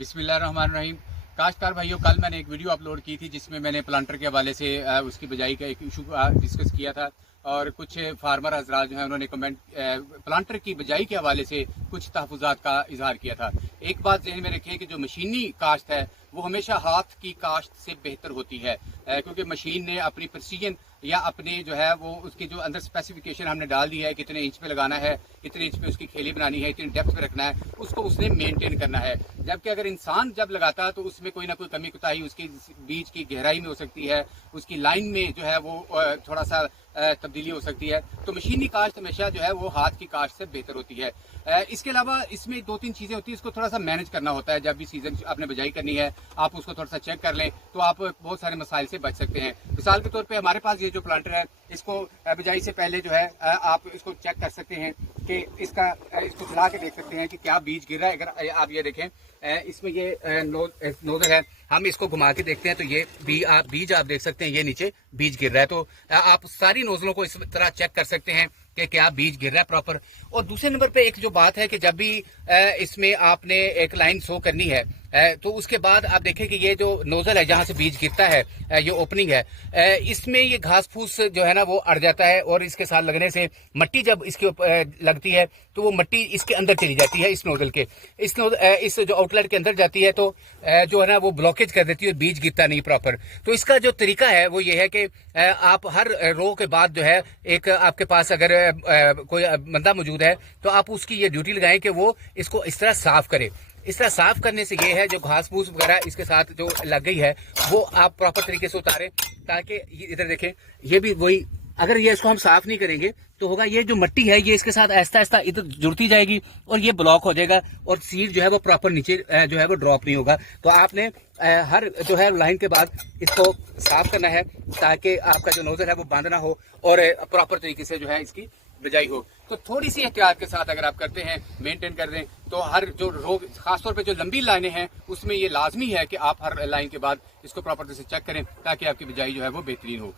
बिस्मिल्लाहिर्रहमानिर्रहीम। काश्तकार भाइयों, कल मैंने एक वीडियो अपलोड की थी जिसमें मैंने प्लांटर के हवाले से उसकी बिजाई का एक इशू डिस्कस किया था और कुछ फार्मर हजरात जो है उन्होंने कमेंट प्लांटर की बिजाई के हवाले से कुछ तहफुजात का इजहार किया था। एक बात ज़हन में रखिए कि जो मशीनी काश्त है वो हमेशा हाथ की काश्त से बेहतर होती है, क्योंकि मशीन ने अपनी प्रेसिजन या अपने जो है वो उसकी जो अंदर स्पेसिफिकेशन हमने डाल दी है, कितने इंच पे लगाना है, कितने इंच पे उसकी खेली बनानी है, कितनी डेप्थ पे रखना है, उसको उसने मेंटेन करना है। जबकि अगर इंसान जब लगाता है तो उसमें कोई ना कोई कमी कुताही उसकी बीज की गहराई में हो सकती है, उसकी लाइन में जो है वो थोड़ा सा तब्दीली हो सकती है। तो मशीनी काश्त हमेशा जो है वो हाथ की काश्त से बेहतर होती है। इसके अलावा इसमें दो तीन चीजें होती है, इसको थोड़ा सा मैनेज करना होता है। जब भी सीजन आपने बिजाई करनी है आप उसको थोड़ा सा चेक कर लें तो आप बहुत सारे मसाइल से बच सकते हैं। मिसाल के तौर पे हमारे पास ये जो प्लांटर है इसको बिजाई से पहले जो है आप इसको चेक कर सकते हैं कि इसको चला के देख सकते हैं कि क्या बीज गिर रहा है। अगर आप ये देखें इसमें ये नोजल है, हम इसको घुमा के देखते हैं तो ये बीज आप देख सकते हैं, ये नीचे बीज गिर रहा है। तो आप सारी नोजलों को इस तरह चेक कर सकते हैं कि क्या बीज गिर रहा है प्रॉपर। और दूसरे नंबर पे एक जो बात है कि जब भी इसमें आपने एक लाइन शो करनी है तो उसके बाद आप देखें कि ये जो नोजल है जहां से बीज गिरता है, ये ओपनिंग है, इसमें ये घास फूस जो है ना वो अड़ जाता है और इसके साथ लगने से मट्टी जब इसके ऊपर लगती है तो वो मट्टी इसके अंदर चली जाती है, इस नोजल के इस जो आउटलेट के अंदर जाती है, तो जो है ना वो ब्लॉकेज कर देती है, बीज गिरता नहीं प्रॉपर। तो इसका जो तरीका है वो ये है कि आप हर रो के बाद जो है एक आपके पास अगर कोई बंदा मौजूद है तो आप उसकी ये ड्यूटी लगाएं कि वो इसको इस तरह साफ करे। इस तरह साफ करने से ये है जो घास फूस वगैरह इसके साथ जो लग गई है वो आप प्रॉपर तरीके से उतारें, ताकि इधर देखें ये भी वही, अगर ये इसको हम साफ नहीं करेंगे तो होगा ये जो मट्टी है ये इसके साथ ऐसा ऐसा इधर जुड़ती जाएगी और ये ब्लॉक हो जाएगा और सीड जो है वो प्रॉपर नीचे जो है वो ड्रॉप नहीं होगा। तो आपने हर जो है लाइन के बाद इसको साफ करना है ताकि आपका जो नोजल है वो बंद ना हो और प्रॉपर तरीके से जो है इसकी बिजाई हो। तो थोड़ी सी एहतियात के साथ अगर आप करते हैं, मेंटेन कर दें, तो हर जो रोग खासतौर पे जो लंबी लाइनें हैं उसमें ये लाजमी है कि आप हर लाइन के बाद इसको प्रॉपर तरह से चेक करें ताकि आपकी बिजाई जो है वो बेहतरीन हो।